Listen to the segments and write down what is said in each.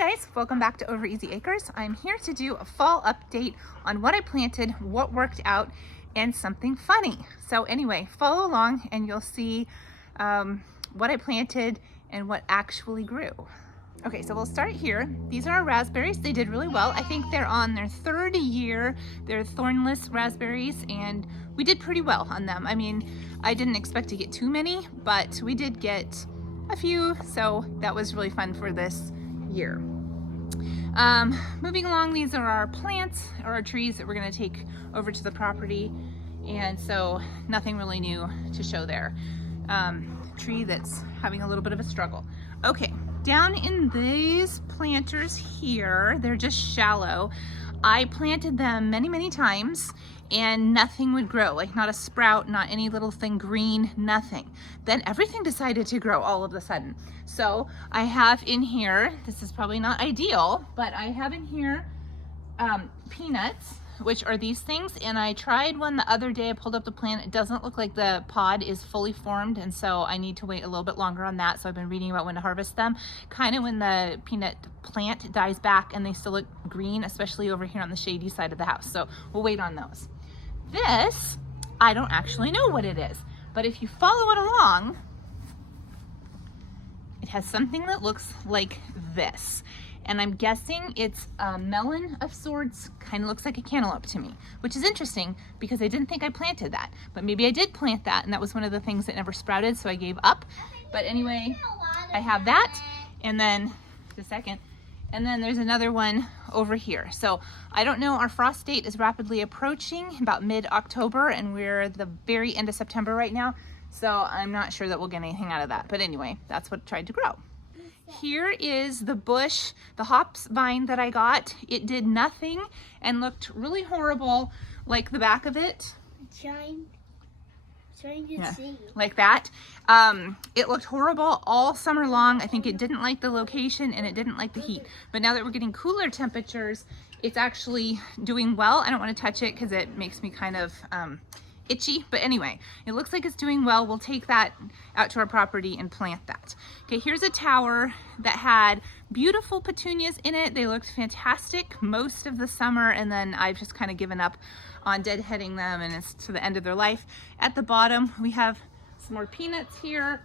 guys, welcome back to Over Easy Acres. I'm here to do a fall update on what I planted, what worked out, and something funny. So anyway, follow along and you'll see what I planted and what actually grew. Okay, so we'll start here. These are our raspberries. They did really well. I think they're on their third year. They're thornless raspberries, and we did pretty well on them. I mean, I didn't expect to get too many, but we did get a few, so that was really fun for this year. Moving along, these are our plants or our trees that we're going to take over to the property, and so nothing really new to show there. Tree that's having a little bit of a struggle. Okay, down in these planters here, they're just shallow. I planted them many times and nothing would grow, like not a sprout, not any little thing green, nothing. Then everything decided to grow all of a sudden. So I have in here, this is probably not ideal, but I have in here peanuts, which are these things, and I tried one the other day. I pulled up the plant. It doesn't look like the pod is fully formed, and so I need to wait a little bit longer on that. So I've been reading about when to harvest them, kind of when the peanut plant dies back and they still look green, especially over here on the shady side of the house. So we'll wait on those. This, I don't actually know what it is, but if you follow it along, it has something that looks like this. And I'm guessing it's a melon of sorts, kind of looks like a cantaloupe to me, which is interesting because I didn't think I planted that, but maybe I did plant that, and that was one of the things that never sprouted, so I gave up. But anyway, I have that, and then, just a second, and then there's another one over here. So I don't know, our frost date is rapidly approaching, about mid-October, and we're at the very end of September right now, so I'm not sure that we'll get anything out of that. But anyway, that's what I tried to grow. Here is the bush, the hops vine that I got. It did nothing and looked really horrible, like the back of it. Trying to see. Like that. It looked horrible all summer long. I think it didn't like the location and it didn't like the heat. But now that we're getting cooler temperatures, it's actually doing well. I don't want to touch it because it makes me kind of itchy, but anyway, it looks like it's doing well. We'll take that out to our property and plant that. Okay, here's a tower that had beautiful petunias in it. They looked fantastic most of the summer, and then I've just kind of given up on deadheading them, and it's to the end of their life. At the bottom, we have some more peanuts here.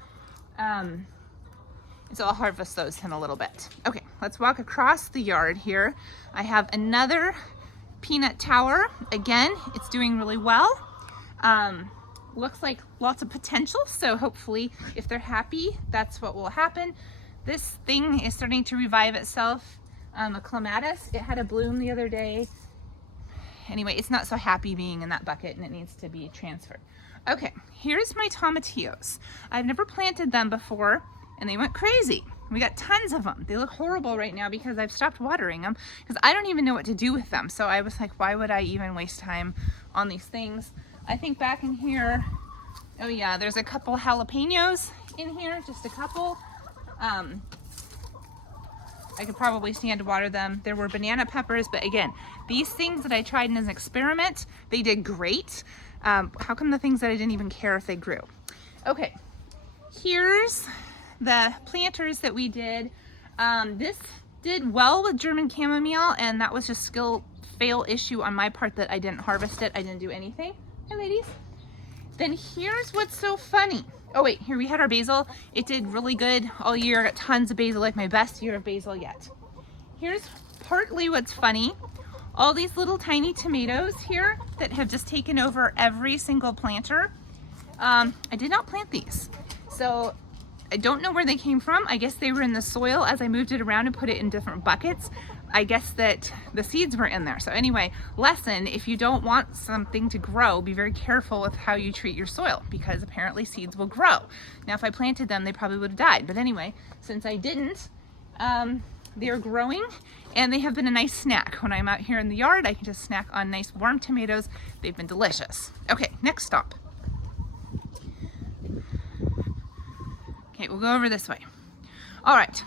So I'll harvest those in a little bit. Okay, let's walk across the yard here. I have another peanut tower. Again, it's doing really well. Looks like lots of potential, so hopefully if they're happy, that's what will happen. This thing is starting to revive itself, a clematis. It had a bloom the other day. Anyway, it's not so happy being in that bucket and it needs to be transferred. Okay, here's my tomatillos. I've never planted them before and they went crazy. We got tons of them. They look horrible right now because I've stopped watering them because I don't even know what to do with them. So I was like, why would I even waste time on these things? I think back in here, oh yeah, there's a couple jalapenos in here, just a couple. I could probably stand to water them. There were banana peppers, but again, these things that I tried in as an experiment, they did great. How come the things that I didn't even care if they grew? Okay, here's the planters that we did. This did well with German chamomile, and that was just fail issue on my part that I didn't harvest it. I didn't do anything. Hi, ladies. Then here's what's so funny. Oh wait, here we had our basil. It did really good all year. I got tons of basil, like my best year of basil yet. Here's partly what's funny. All these little tiny tomatoes here that have just taken over every single planter. I did not plant these. So I don't know where they came from. I guess they were in the soil as I moved it around and put it in different buckets. I guess that the seeds were in there. So anyway, lesson, if you don't want something to grow, be very careful with how you treat your soil because apparently seeds will grow. Now, if I planted them, they probably would have died. But anyway, since I didn't, they're growing and they have been a nice snack. When I'm out here in the yard, I can just snack on nice warm tomatoes. They've been delicious. Okay, next stop. Okay, we'll go over this way. All right,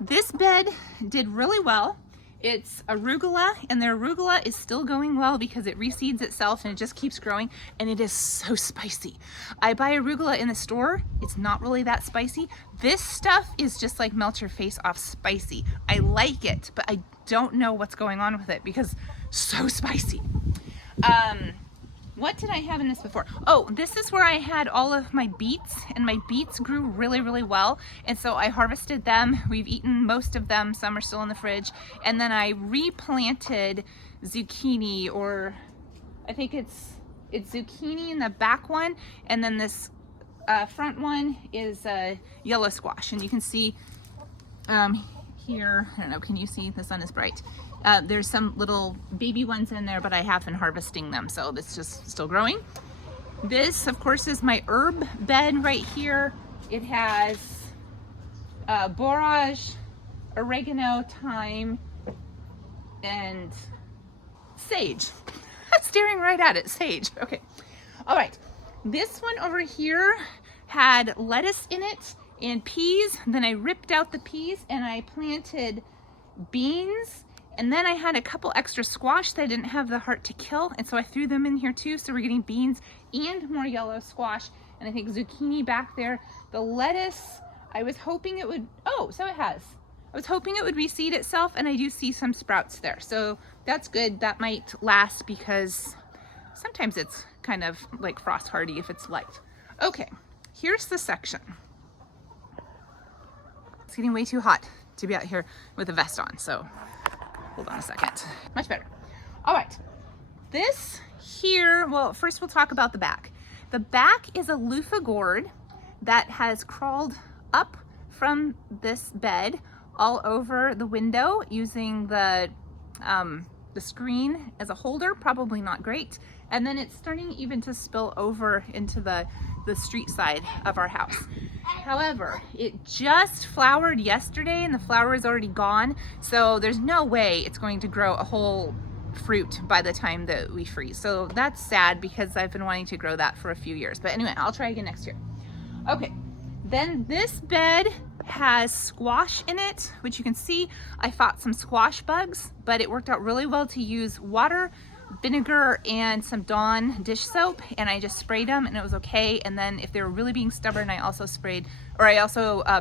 this bed did really well. It's arugula, and the arugula is still going well because it reseeds itself and it just keeps growing, and it is so spicy. I buy arugula in the store. It's not really that spicy. This stuff is just like melt your face off spicy. I like it, but I don't know what's going on with it because so spicy. What did I have in this before? Oh, this is where I had all of my beets, and my beets grew really, really well. And so I harvested them. We've eaten most of them. Some are still in the fridge. And then I replanted zucchini, or I think it's zucchini in the back one. And then this front one is yellow squash. And you can see here, I don't know, can you see? The sun is bright. There's some little baby ones in there, but I have been harvesting them, so it's just still growing. This, of course, is my herb bed right here. It has borage, oregano, thyme, and sage. Staring right at it, sage. Okay. All right. This one over here had lettuce in it and peas. Then I ripped out the peas and I planted beans. And then I had a couple extra squash that I didn't have the heart to kill, and so I threw them in here too. So we're getting beans and more yellow squash, and I think zucchini back there. The lettuce, I was hoping it would, oh, so it has. I was hoping it would reseed itself, and I do see some sprouts there. So that's good. That might last because sometimes it's kind of like frost hardy if it's light. Okay, here's the section. It's getting way too hot to be out here with a vest on, so hold on a second. Much better. All right. This here, well, first we'll talk about the back. The back is a loofah gourd that has crawled up from this bed all over the window using the screen as a holder. Probably not great. And then it's starting even to spill over into the street side of our house. However, it just flowered yesterday and the flower is already gone, so there's no way it's going to grow a whole fruit by the time that we freeze. So that's sad because I've been wanting to grow that for a few years. But anyway, I'll try again next year. Okay, then this bed has squash in it, which you can see I fought some squash bugs, but it worked out really well to use water, vinegar, and some Dawn dish soap, and I just sprayed them and it was okay. And then if they were really being stubborn, I also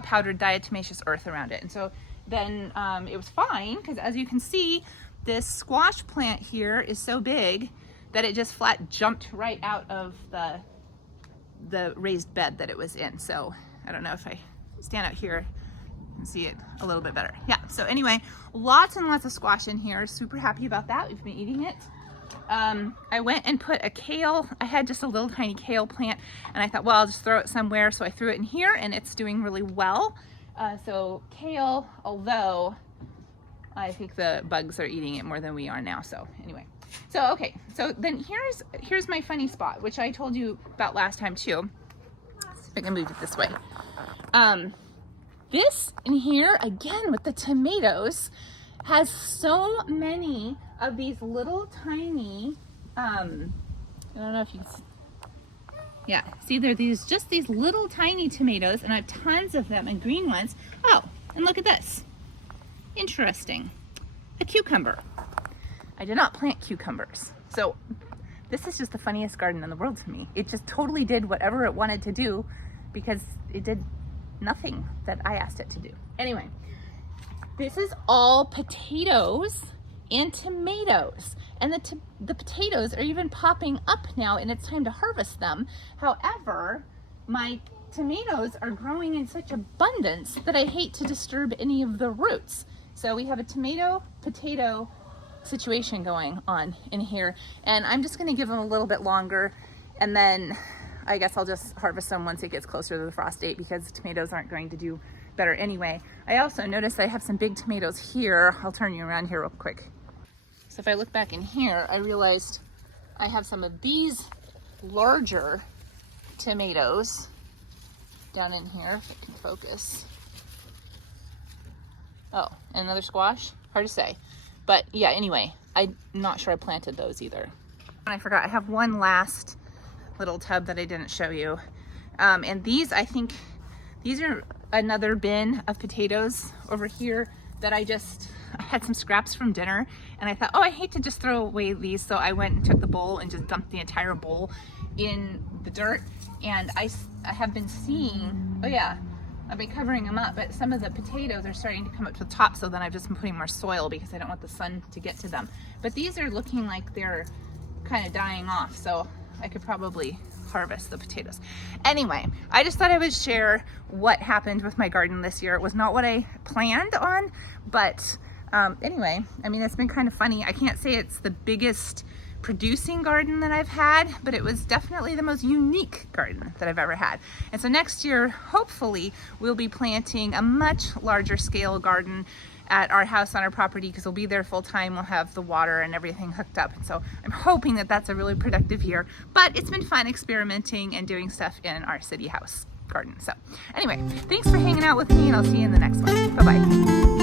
powdered diatomaceous earth around it, and so then it was fine, because as you can see, this squash plant here is so big that it just flat jumped right out of the raised bed that it was in. So I don't know if I stand out here and see it a little bit better. Yeah, so anyway, lots and lots of squash in here. Super happy about that. We've been eating it. I went and put a kale. I had just a little tiny kale plant, and I thought, well, I'll just throw it somewhere. So I threw it in here, and it's doing really well. So kale, although I think the bugs are eating it more than we are now. So anyway, so okay, so then here's my funny spot, which I told you about last time too. Let's see if I can move it this way. This in here, again with the tomatoes, has so many of these little tiny, I don't know if you can see. Yeah, see, they're just these little tiny tomatoes, and I have tons of them, and green ones. Oh, and look at this. Interesting. A cucumber. I did not plant cucumbers. So this is just the funniest garden in the world to me. It just totally did whatever it wanted to do because it did nothing that I asked it to do. Anyway, this is all potatoes and tomatoes, and the potatoes are even popping up now, and it's time to harvest them. However, my tomatoes are growing in such abundance that I hate to disturb any of the roots. So we have a tomato-potato situation going on in here, and I'm just going to give them a little bit longer, and then I guess I'll just harvest them once it gets closer to the frost date, because tomatoes aren't going to do better anyway. I also noticed I have some big tomatoes here. I'll turn you around here real quick. So if I look back in here, I realized I have some of these larger tomatoes down in here, if I can focus. Oh, and another squash? Hard to say. But yeah, anyway, I'm not sure I planted those either. And I forgot, I have one last little tub that I didn't show you. And these, I think, these are another bin of potatoes over here that I just I had some scraps from dinner and I thought, oh, I hate to just throw away these. So I went and took the bowl and just dumped the entire bowl in the dirt. And I have been seeing, oh yeah, I've been covering them up, but some of the potatoes are starting to come up to the top, so then I've just been putting more soil because I don't want the sun to get to them. But these are looking like they're kind of dying off, so I could probably harvest the potatoes. Anyway, I just thought I would share what happened with my garden this year. It was not what I planned on, but anyway, I mean, it's been kind of funny. I can't say it's the biggest producing garden that I've had, but it was definitely the most unique garden that I've ever had. And so next year, hopefully, we'll be planting a much larger scale garden at our house on our property because we'll be there full time. We'll have the water and everything hooked up. And so I'm hoping that that's a really productive year, but it's been fun experimenting and doing stuff in our city house garden. So anyway, thanks for hanging out with me, and I'll see you in the next one. Bye-bye.